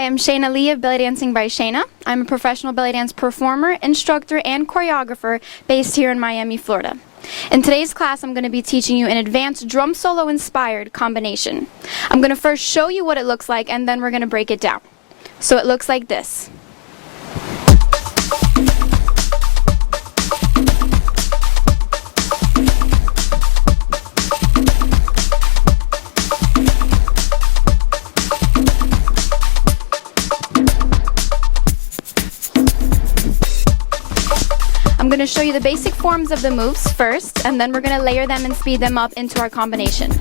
Hi, I'm Shayna Lee of Belly Dancing by Shayna. I'm a professional belly dance performer, instructor, and choreographer based here in Miami, Florida. In today's class, I'm going to be teaching you an advanced drum solo inspired combination. I'm going to first show you what it looks like, and then we're going to break it down. So it looks like this. I'm going to show you the basic forms of the moves first, and then we're going to layer them and speed them up into our combination.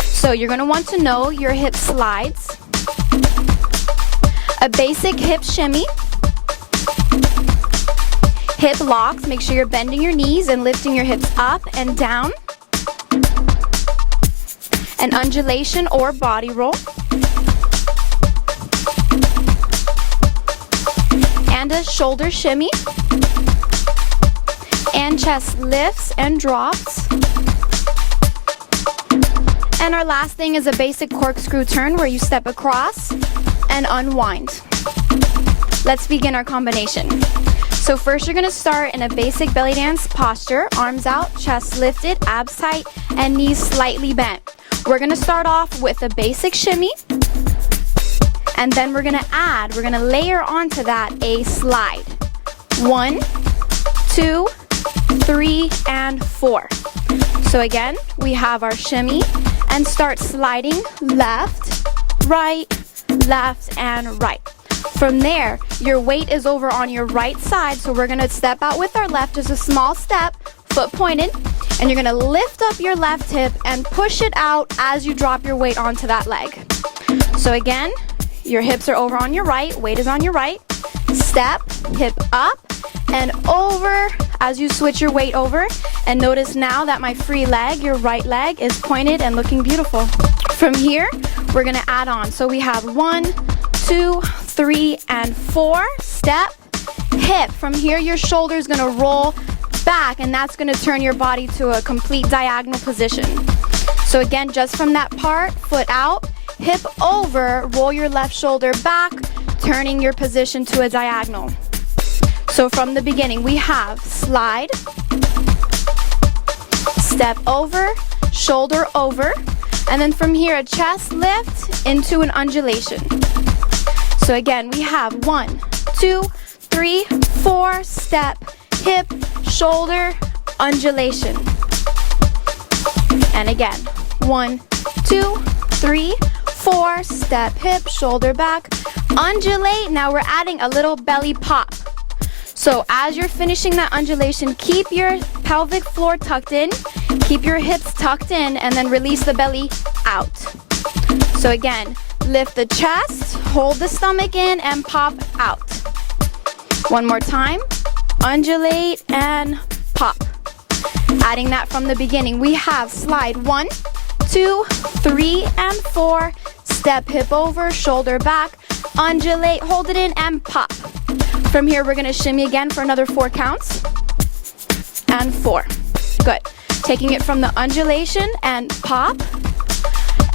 So you're going to want to know your hip slides, a basic hip shimmy, hip locks, make sure you're bending your knees and lifting your hips up and down, an undulation or body roll, and a shoulder shimmy, and chest lifts and drops. And our last thing is a basic corkscrew turn where you step across and unwind. Let's begin our combination. So first you're going to start in a basic belly dance posture, arms out, chest lifted, abs tight, and knees slightly bent. We're going to start off with a basic shimmy, and then we're going to layer onto that a slide. 1, 2, 3, and 4. So again, we have our shimmy and start sliding left, and right. From there, your weight is over on your right side, so we're going to step out with our left, just a small step, foot pointed, and you're going to lift up your left hip and push it out as you drop your weight onto that leg. So again, your hips are over on your right, weight is on your right, step, hip up, and over as you switch your weight over. And notice now that my free leg, your right leg, is pointed and looking beautiful. From here, we're going to add on. So we have 1, 2, 3, and 4. Step, hip. From here, your shoulder is going to roll back, and that's going to turn your body to a complete diagonal position. So again, just from that part, foot out, hip over, roll your left shoulder back, turning your position to a diagonal. So from the beginning, we have slide, step over, shoulder over, and then from here, a chest lift into an undulation. So again, we have 1, 2, 3, 4, step, hip, shoulder, undulation. And again, 1, 2, 3, 4, step, hip, shoulder back, undulate. Now we're adding a little belly pop. So as you're finishing that undulation, keep your pelvic floor tucked in, keep your hips tucked in, and then release the belly out. So again, lift the chest, hold the stomach in, and pop out. One more time, undulate and pop. Adding that from the beginning, we have slide 1, 2, 3, and 4, step hip over, shoulder back, undulate, hold it in, and pop. From here, we're going to shimmy again for another 4 counts, and 4. Good. Taking it from the undulation and pop,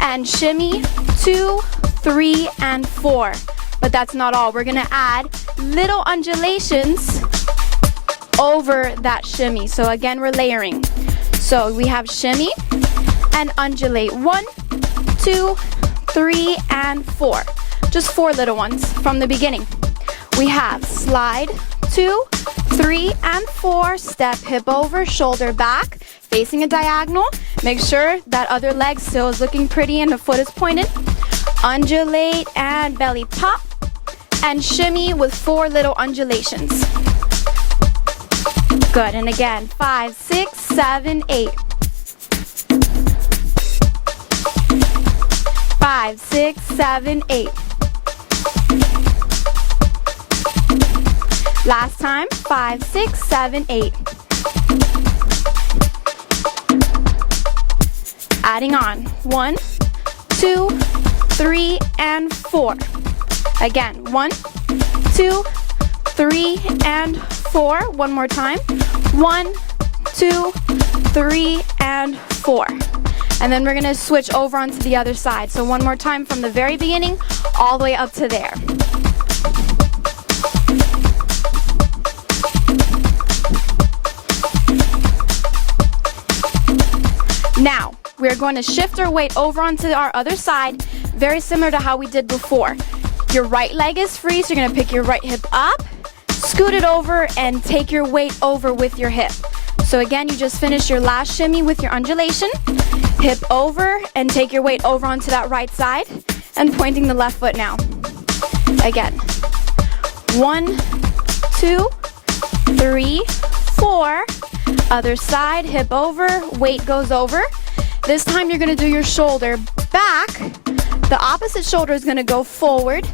and shimmy, 2, 3, and 4. But that's not all. We're going to add little undulations over that shimmy. So again, we're layering. So we have shimmy and undulate. 1, 2, 3, and 4. Just 4 little ones from the beginning. We have slide, 2, 3, and 4, step, hip over, shoulder back, facing a diagonal. Make sure that other leg still is looking pretty and the foot is pointed. Undulate and belly pop, and shimmy with 4 little undulations. Good, and again, 5, 6, 7, 8. 5, 6, 7, 8. Last time, 5, 6, 7, 8. Adding on, 1, 2, 3, and 4. Again, 1, 2, 3, and 4. One more time. 1, 2, 3, and 4. And then we're going to switch over onto the other side. So one more time from the very beginning all the way up to there. Now, we're going to shift our weight over onto our other side, very similar to how we did before. Your right leg is free, so you're gonna pick your right hip up, scoot it over, and take your weight over with your hip. So again, you just finished your last shimmy with your undulation. Hip over and take your weight over onto that right side and pointing the left foot now. Again. 1, 2, 3, 4. Other side, hip over, weight goes over. This time you're gonna do your shoulder back. The opposite shoulder is gonna go forward,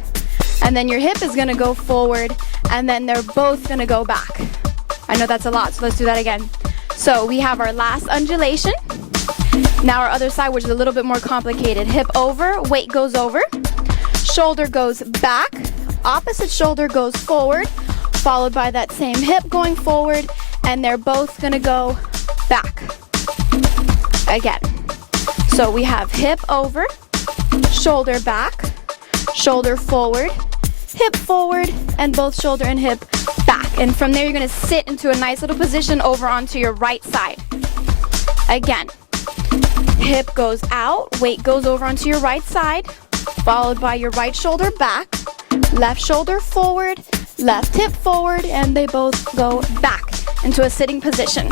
and then your hip is gonna go forward, and then they're both gonna go back. I know that's a lot, so let's do that again. So we have our last undulation. Now our other side, which is a little bit more complicated. Hip over, weight goes over, shoulder goes back, opposite shoulder goes forward, followed by that same hip going forward, and they're both gonna go back. Again. So we have hip over, shoulder back, shoulder forward, hip forward, and both shoulder and hip back. And from there, you're gonna sit into a nice little position over onto your right side. Again, hip goes out, weight goes over onto your right side, followed by your right shoulder back, left shoulder forward, left hip forward, and they both go back into a sitting position.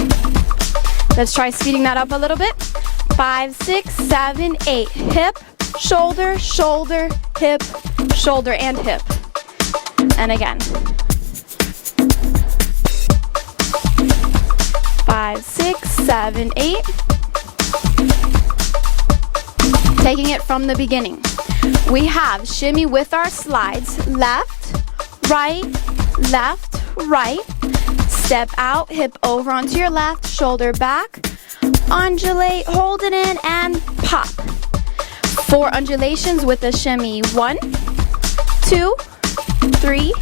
Let's try speeding that up a little bit. 5, 6, 7, 8. Hip, shoulder, shoulder, hip, shoulder, and hip. And again. 5, 6, 7, 8. Taking it from the beginning. We have shimmy with our slides. Left, right, step out, hip over onto your left, shoulder back, undulate, hold it in, and pop. 4 undulations with a shimmy. 1, 2, 3,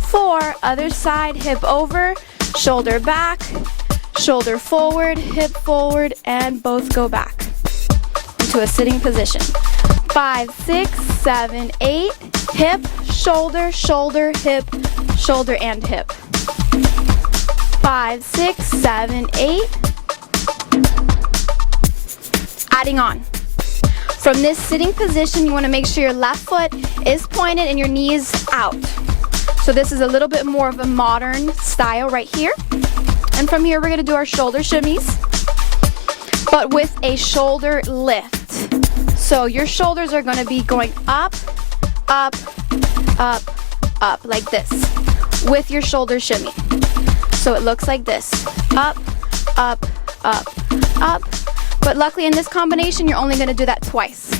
4. Other side, hip over, shoulder back, shoulder forward, hip forward, and both go back into a sitting position. 5, 6, 7, 8. Hip, shoulder, shoulder, hip, shoulder, and hip. 5, 6, 7, 8. Adding on. From this sitting position, you want to make sure your left foot is pointed and your knees out. So this is a little bit more of a modern style right here. And from here, we're going to do our shoulder shimmies, but with a shoulder lift. So your shoulders are going to be going up, up, up, up, like this, with your shoulder shimmy. So it looks like this. Up, up, up, up. But luckily in this combination, you're only gonna do that twice.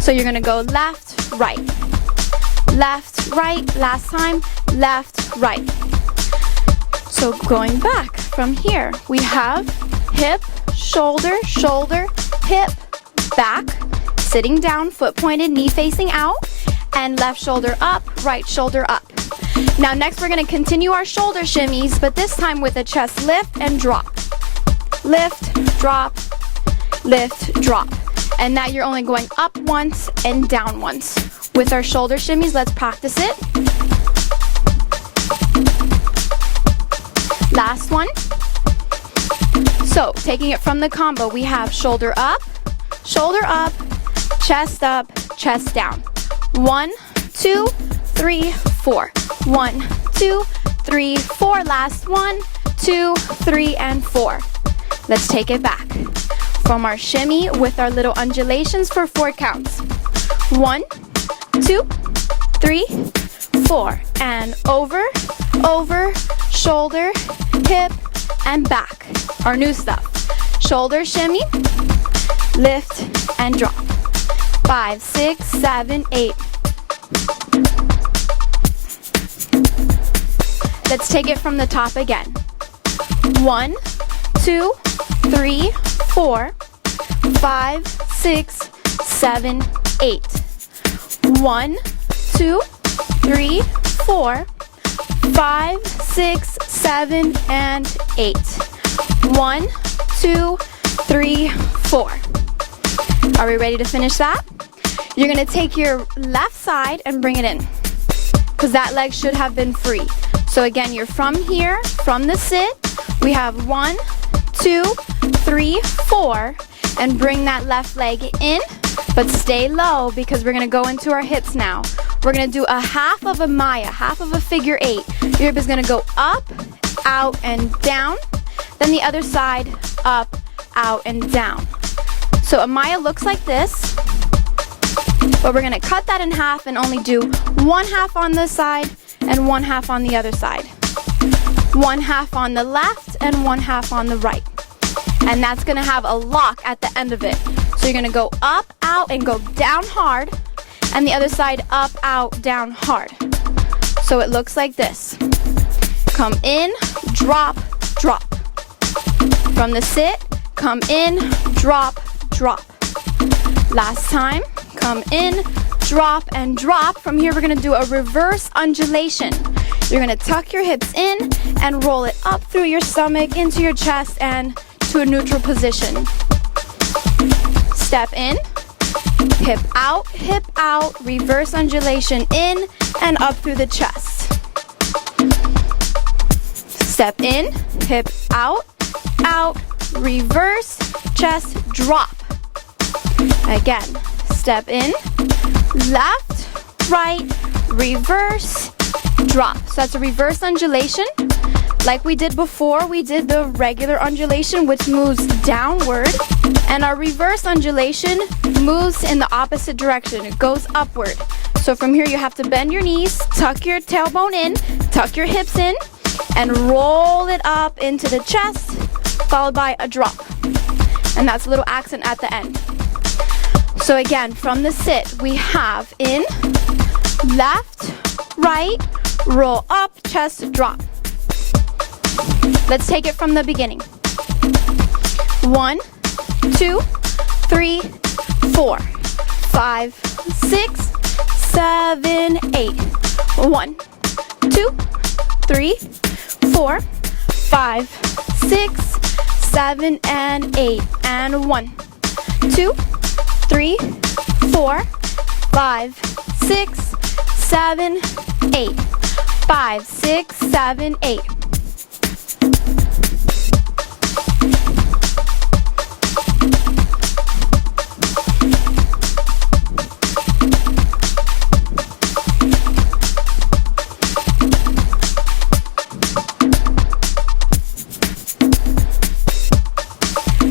So you're gonna go left, right. Left, right, last time, left, right. So going back from here, we have hip, shoulder, shoulder, hip, back, sitting down, foot pointed, knee facing out, and left shoulder up, right shoulder up. Now next we're gonna continue our shoulder shimmies, but this time with a chest lift and drop. Lift, drop, lift, drop. And now you're only going up once and down once. With our shoulder shimmies, let's practice it. Last one. So taking it from the combo, we have shoulder up, chest down. 1, 2, 3, 4. 1, 2, 3, 4. Last 1, 2, 3, and 4. Let's take it back. From our shimmy with our little undulations for 4 counts. 1, 2, 3, 4. And over, over, shoulder, hip, and back. Our new stuff. Shoulder shimmy, lift, and drop. 5, 6, 7, 8. Let's take it from the top again. 1, 2, 3, 4, 5, 6, 7, 8. 1, 2, 3, 4, 5, 6, 7, and 8. 1, 2, 3, 4. Are we ready to finish that? You're gonna take your left side and bring it in, because that leg should have been free. So again, you're from here, from the sit, we have 1, 2, 3, 4, and bring that left leg in, but stay low because we're gonna go into our hips now. We're gonna do a half of a Maya, half of a figure 8. Your hip is gonna go up, out, and down. Then the other side, up, out, and down. So a Maya looks like this, but we're gonna cut that in half and only do one half on this side and one half on the other side. One half on the left and one half on the right. And that's gonna have a lock at the end of it. So you're gonna go up, out, and go down hard, and the other side up, out, down hard. So it looks like this. Come in, drop, drop. From the sit, come in, drop, drop. Last time, come in, drop, and drop. From here, we're gonna do a reverse undulation. You're gonna tuck your hips in and roll it up through your stomach, into your chest, and to a neutral position. Step in, hip out, reverse undulation in and up through the chest. Step in, hip out, reverse, chest, drop. Again, step in, left, right, reverse, drop. So that's a reverse undulation. Like we did before, we did the regular undulation, which moves downward, and our reverse undulation moves in the opposite direction. It goes upward. So from here, you have to bend your knees, tuck your tailbone in, tuck your hips in, and roll it up into the chest, followed by a drop. And that's a little accent at the end. So again, from the sit, we have in, left, right, roll up, chest, drop. Let's take it from the beginning. 1, 2, 3, 4, 5, 6, 7, 8. 1, 2, 3, 4, 5, 6, 7, and 8. And 1, 2, 3, 4, 5, 6, 7, 8. 5, 6, 7, 8.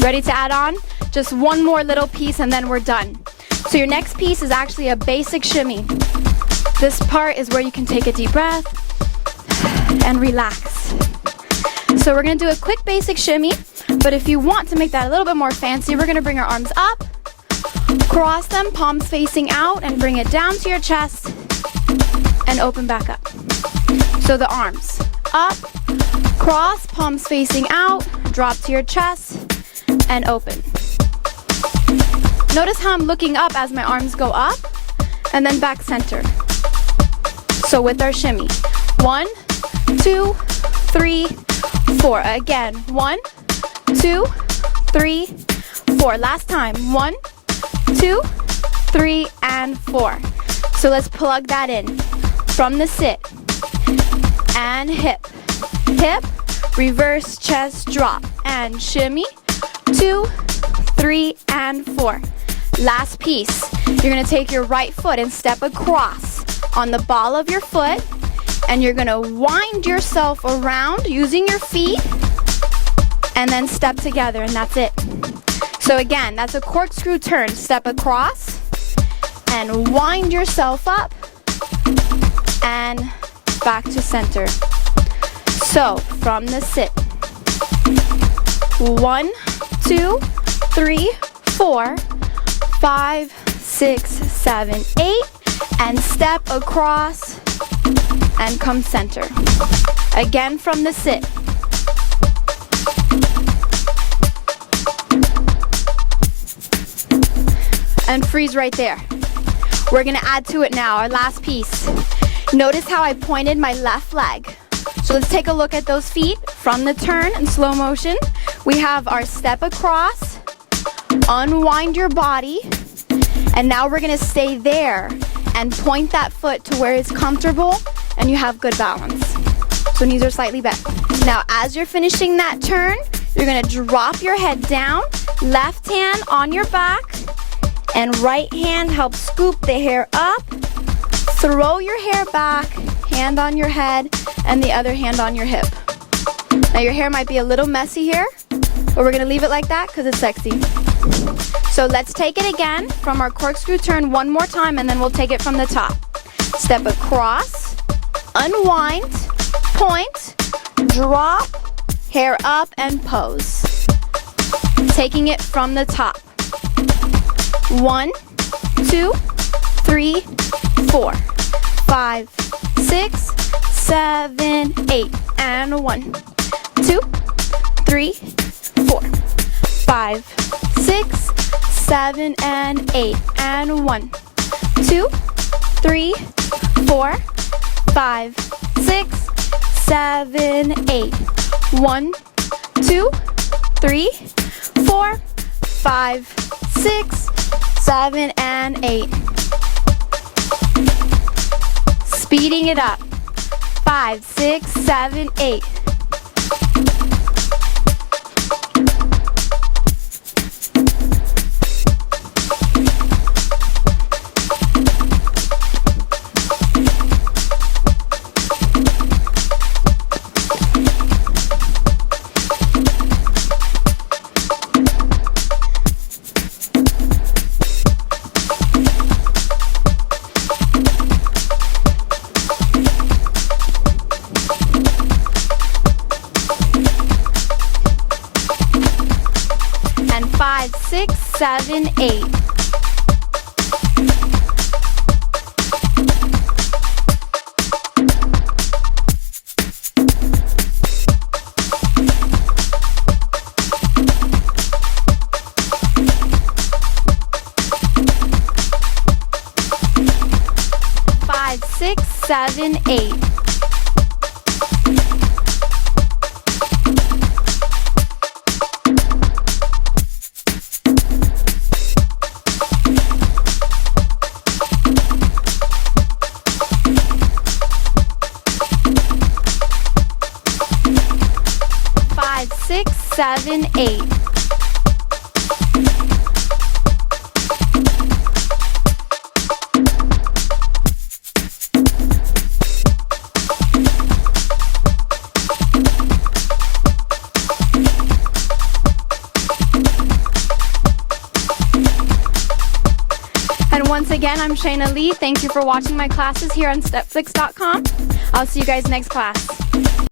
Ready to add on? Just one more little piece and then we're done. So your next piece is actually a basic shimmy. This part is where you can take a deep breath and relax. So we're gonna do a quick basic shimmy, but if you want to make that a little bit more fancy, we're gonna bring our arms up, cross them, palms facing out, and bring it down to your chest and open back up. So the arms up, cross, palms facing out, drop to your chest, and open. Notice how I'm looking up as my arms go up, and then back center. So with our shimmy, 1, 2, 3, 4. Again, 1, 2, 3, 4. Last time, 1, 2, 3, and 4. So let's plug that in. From the sit, and hip, hip, reverse chest drop, and shimmy, 2, 3, and 4. Last piece, you're gonna take your right foot and step across on the ball of your foot, and you're gonna wind yourself around using your feet, and then step together, and that's it. So again, that's a corkscrew turn. Step across, and wind yourself up, and back to center. So from the sit, 1, 2, 3, 4, 5, 6, 7, 8, and step across and come center. Again from the sit. And freeze right there. We're gonna add to it now, our last piece. Notice how I pointed my left leg. So let's take a look at those feet from the turn in slow motion. We have our step across, unwind your body, and now we're gonna stay there and point that foot to where it's comfortable and you have good balance. So knees are slightly bent. Now as you're finishing that turn, you're gonna drop your head down, Left hand on your back, and right hand helps scoop the hair up. Throw your hair back, hand on your head, and the other hand on your hip. Now your hair might be a little messy here, but we're gonna leave it like that because it's sexy. So let's take it again from our corkscrew turn one more time, and then we'll take it from the top. Step across, unwind, point, drop, hair up, and pose. Taking it from the top. 1, 2, 3, 4, 5, 6, 7, 8, and 1, 2, 3, 4, 5, 6, 7, and 8, and 1, 2, 3, 4, 5, 6, 7, 8. 1, 2, 3, 4, 5, 6, 7, and 8. Speeding it up. 5, 6, 7, 8. And 5, 6, 7, 8. Five, 6, 7, 8. Five, 6, 7, 8. And once again, I'm Shayna Lee. Thank you for watching my classes here on StepFlix.com. I'll see you guys next class.